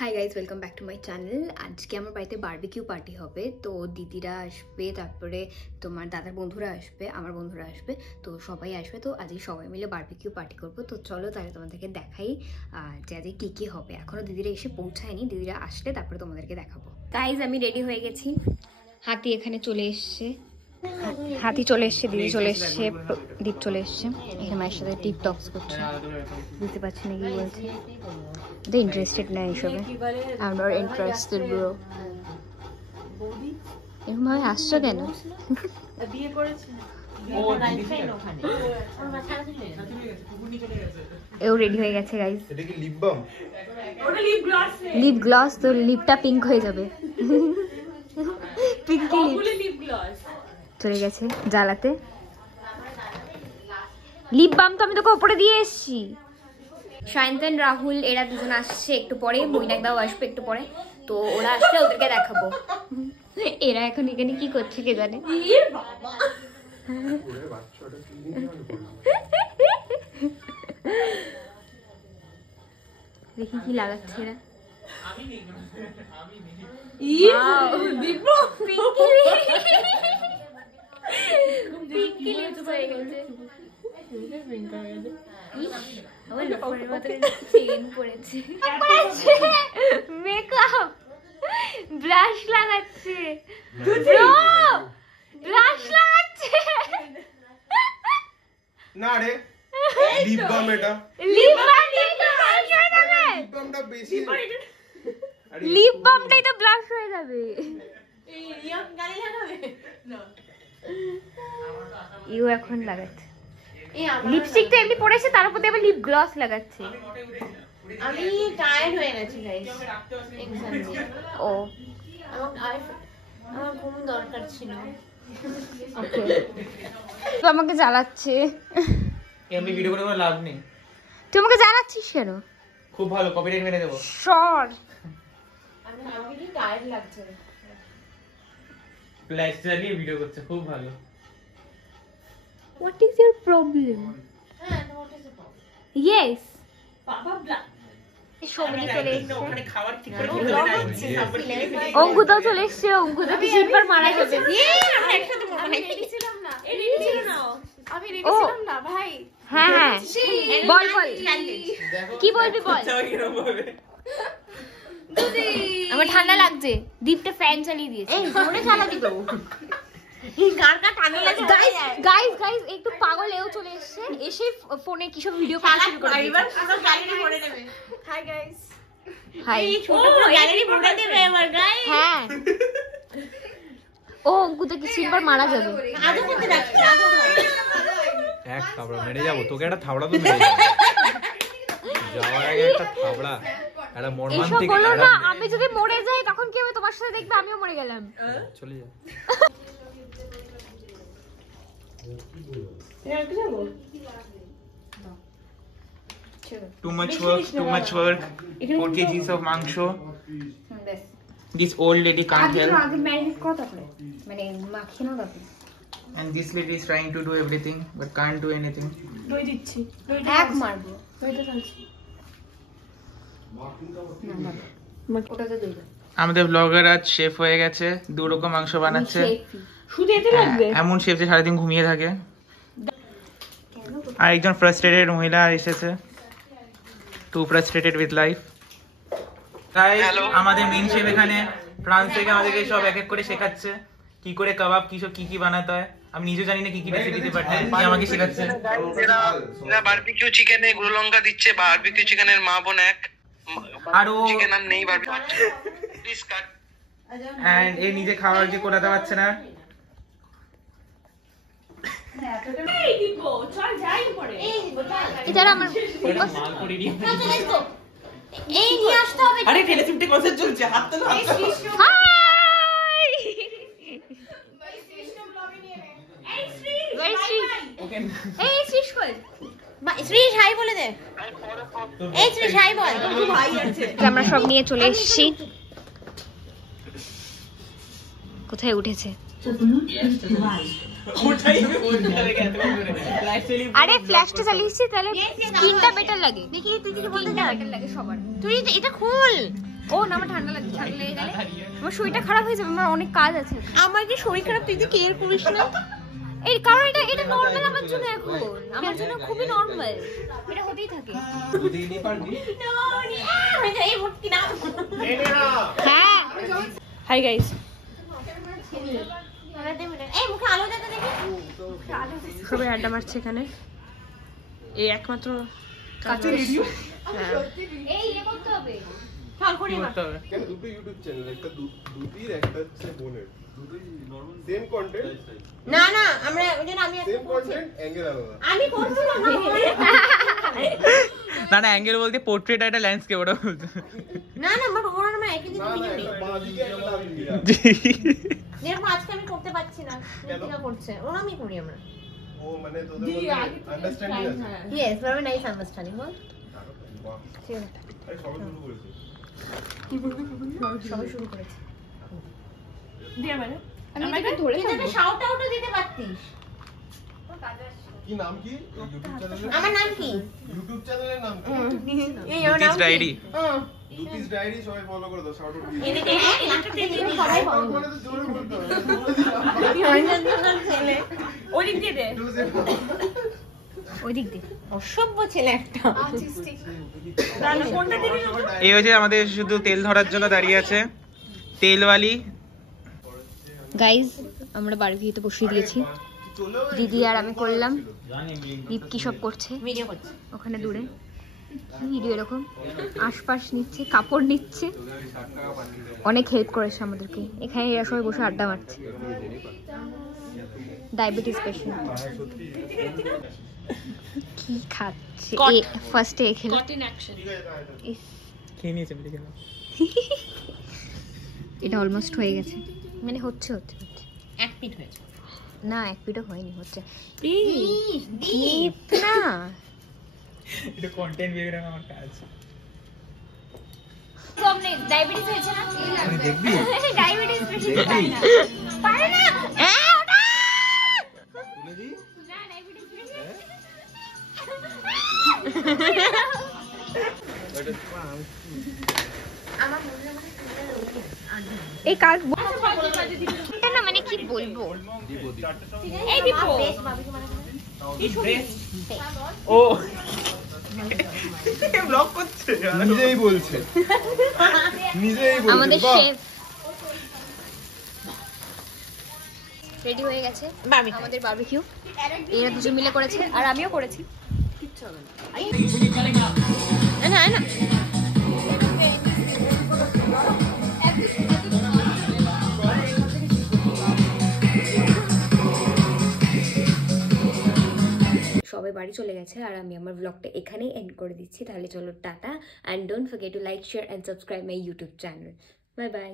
Hi guys, welcome back to my channel. আজকে আমার বাড়িতে বারবিকিউ পার্টি হবে। তো দিদিরা আসবে, তারপরে তোমার দাদার বন্ধুরা আসবে, আমার বন্ধুরা আসবে, তো সবাই আসবে। তো আজকে সবাই মিলে বারবিকিউ পার্টি করবো। তো চলো তাহলে তোমাদেরকে দেখাই যে আজকে কী কী হবে। এখনও দিদিরা এসে পৌঁছায়নি, দিদিরা আসলে তারপরে তোমাদেরকে দেখাবো। গাইজ আমি রেডি হয়ে গেছি, হাতি এখানে চলে এসছে, হাতি চলে এসছে, দিদি চলে এসছে, দীপ চলে এসছে। এখানে মায়ের সাথে টিপ টপস করছে, বুঝতে পারছি না কি বলছে। তো ইন্টারেস্টেড না এইসবে, I am not interested bro. এরকম ভাবে আসছো কেন? এও রেডি হয়ে গেছে গাইস। এটা কি লিপ বাম? ওটা লিপ গ্লস। লিপ গ্লস তো লিপটা পিঙ্ক হয়ে যাবে। পিঙ্কি লিপ গ্লস চলে গেছে জ্বালাতে। লিপ বাম তো আমি তোকে উপরে দিয়ে এসেছি। সায়ন্তন, রাহুল এরা দুজন আসছে একটু পরে, মৈনাকদাও আসবে একটু পরে। তো ওরা আসলে ওদেরকে দেখাবো। এরা এখন এখানে কি করছে কে জানে। দেখি কি লাগাচ্ছে এরা। মেকআপ ব্রাশ লাগাচ্ছে, ব্রাশ লাগাচ্ছে না রে, লিপ বাম। এটা লিপ বাম, লিপ বামটা বেশি, লিপ বামটাই তো ব্লাশ হয়ে যাবে। ইউ এখন লাগাচ্ছে লিপস্টিকটা এমনি পড়েছে, তার উপর আবার লিপ গ্লস লাগাচ্ছে। আমি টায়ার্ড হয়ে গেছি গাইস এক্সাম দিয়ে। ও আমার ঘুম দরকার ছিল। ওকে, তো আমাকে জ্বালাচ্ছে। আমি ভিডিও করে কোনো লাভ নেই। তুই আমাকে জ্বালাচ্ছিস কেন? খুব ভালো, কপিরাইট মেরে দেবো। সর। আমাকে কি টায়ার্ড লাগছে। ফ্ল্যাশ চালিয়ে ভিডিও করছে, খুব ভালো। What is your problem? হ্যাঁ, তোমার কাছে পাও। Yes. বাবা সবজি চলে এসেছে, ওখানে খাবার ঠিক করে অঙ্কুতাও চলে এসছে। অঙ্কুতা কি শিল্পার মারা যাবে। আমরা একসাথে আমি রেডি ছিলাম না। রেডি ছিল না। আমি রেডি ছিলাম না ভাই। হ্যাঁ হ্যাঁ, বল বল, কি বলবি বল। আমার ঠান্ডা লাগছে, দীপটা ফ্যান চালিয়ে দিয়েছে। এই জোরে চালাবি তো। এই গাড়কা টানে লাগে। গাইস গাইস একটু পাগল এও চলে এসেছে, এসে ফোনে কি সব ভিডিও করা শুরু করে দিয়েছে। পুরো গ্যালারি ভরে দেবে। Hi guys. হাই। এই ছোট পুরো গ্যালারি ভরে দেবে আমার গাইস। হ্যাঁ, ও অঙ্কুতা কি শিল্পার মারা যাবে। আজও করতে রাখছি, আজও ভাই। এক থাবড়া মেরে যাবো তোকে, একটা থাবড়া তো মেরে যাবো যাওয়ার আগে একটা থাবড়া, একটা এইসব মর্মান্তিক। বলো না, আমি যদি মরে যাই তখন কি হবে? তোমার সাথে দেখবে আমিও মরে গেলাম। চলে যা। Too much work. 4 kgs of mangsho. This old lady can't help, আগে ম্যারিনেট কত করে, মানে মাখিয়ে নাও তারপরে। and this lady is trying to do everything but can't do anything. দই দিচ্ছি। এক মারবো, দইটা খাচ্ছি। ওটাতে দই দাও। আমাদের ব্লগার আজ শেফ হয়ে গেছে, 2 রকম মাংস বানাচ্ছে। শুধু এতে লাগবে। এমন শেফ যে সারাদিন ঘুমিয়ে থাকে। আর একজন ফ্রাস্ট্রেটেড মহিলা এসেছে, টু ফ্রাস্ট্রেটেড উইথ লাইফ। তাই আমাদের মেইন শেফ এখানে ফ্রান্স থেকে আমাদেরকে সব এক এক করে শেখাচ্ছে কি করে কাবাব কি বানাতে হয়। আমি নিজে জানি না কি রেসিপি দিতে পারতেন, আমাকে শেখাচ্ছে। এরা বারবিকিউ চিকেনে গুঁড়ো লঙ্কা দিচ্ছে, বারবিকিউ চিকেনের মা বোন এক, আর ও চিকেন আর নেই বারবিকিউ। Please cut. এন্ড এ নিজে খাওয়ার যে কোলাতে পারছে না। এটা আমার এই নিয়ে আসতে হবে। আরে টেলিফিল্মে কনসার্ট চলছে, হাত তোলো। হাই। এই শ্রীশ কই? শ্রীশ হাই বলে দে। এই শ্রীশ হাই বল। ভাই আছে। আমরা সব নিয়ে চলে এসেছি। কোথায় উঠেছে? আরে ফ্ল্যাশটা চালিয়েছি তাহলে স্ক্রিনটা বেটার লাগে। দেখি তুই কিছু বলতে চাস? বেটার লাগে সবার। তুই এটা খুল। ও না আমার ঠান্ডা লাগছে, ঠান্ডা লেগে গেলে আমার শরীরটা খারাপ হয়ে যাবে, আমার অনেক কাজ আছে। আমার কি শরীর খারাপ, তুই যে কেয়ার করিস না? এই কারণ এটা নরমাল আমার জন্য, এখন আমার জন্য খুবই নরমাল, এটা হতেই থাকে। হ্যাঁ হাই গাইস, এই মুখে আলো দিতে দেখি। সবাই আড্ডা মারছে এখানে, এই একমাত্র কাছে ভিডিও। এই এ করতে হবে, ফল করে মার। কেন দুটো ইউটিউব চ্যানেল, একটা দুটির একটা হচ্ছে বোনের, দুটোই নরমাল সেম কন্টেন্ট। না না আমরা ওই জন্য আমি সেম কন্টেন্ট অ্যাঙ্গেল আলাদা। আমি করব না। না না অ্যাঙ্গেল বলতে পোর্ট্রেট একটা ল্যান্ডস্কেপ ওটা বলতে। না না আমার ওর আমরা একই দিন না না ভিডিও একটা বাঁদিকে একটা ডানদিকে। যেরকম আজকে আমি করতে পারছি না, নীতিকা করছে, ওরা আমি করি আমরা। ও মানে তোদের মধ্যে আন্ডারস্ট্যান্ডিং আছে। Yes, very nice understanding. বল বাহ, ঠিক আছে, আরে সবাই শুরু করেছে। সবাই শুরু করেছে। আমি এটা ধরে তুই তো শাউট আউটও দিতে পারতিস। কি নাম কি ইউটিউব চ্যানেলের? আমার নাম কি? ইউটিউব চ্যানেলের নাম কি? এই আমার নাম দুটিস ডায়েরি। দুটিস ডায়েরি, সবাই ফলো করে দাও, শাউট আউট দিয়ে। এদিকে এন্টারটেইনমেন্ট সবাই দাও। পাবে। বলে তো জোরে বলতে হবে। ছেলে ওই দিক দিয়ে দে, ওই দিক দিয়ে। অসভ্য ছেলে একটা। তাহলে কোনটা দিবি? এই হচ্ছে আমাদের শুধু তেল ধরার জন্য দাঁড়িয়ে আছে তেলওয়ালি। গাইজ আমরা বারবিকিউতে বসিয়ে দিয়েছি, দিদি আর আমি করলাম, দীপ কি সব করছে ভিডিও করছি। ওখানে দূরে, কি ভিডিও এরকম আশপাশ নিচ্ছে, কাপড় নিচ্ছে, অনেক হেল্প করেছে আমাদেরকে। এখানে এরা সবাই বসে আড্ডা মারছে, ডায়াবেটিস পেশেন্ট। কি খাচ্ছে ফার্স্টে খেলো, খেয়ে নিয়েছে বলে গেল। এটা অলমোস্ট হয়ে গেছে, মানে হচ্ছে হচ্ছে হচ্ছে এক পিট হয়েছে। না এক পিঠও হয়নি, হচ্ছে দীপ না। এটা কন্টেন্ট বিয়ের আমার কাজ। সামনে ডায়াবেটিস হয়েছে না, আমি দেখবি ডায়াবেটিস পেশেন্ট পারে না, পারে না। ওটা তুলে দি। না ডায়াবেটিস পেশেন্ট এই কাজ এটা না, মানে কি বলবো, এই দীপু ও ব্লগ করছে নিজেই বলছে, নিজেই বলছে। আমাদের বাহ। শেফ রেডি হয়ে গেছে, বারবিকিউ। আমাদের বারবিকিউ এরা দুজন মিলে করেছে আর আমিও করেছি। না না সবাই বাড়ি চলে গেছে আর আমি আমার ব্লগটা এখানেই এন্ড করে দিচ্ছি। তাহলে চলো tata, and don't forget to like, share and subscribe my YouTube channel. Bye bye.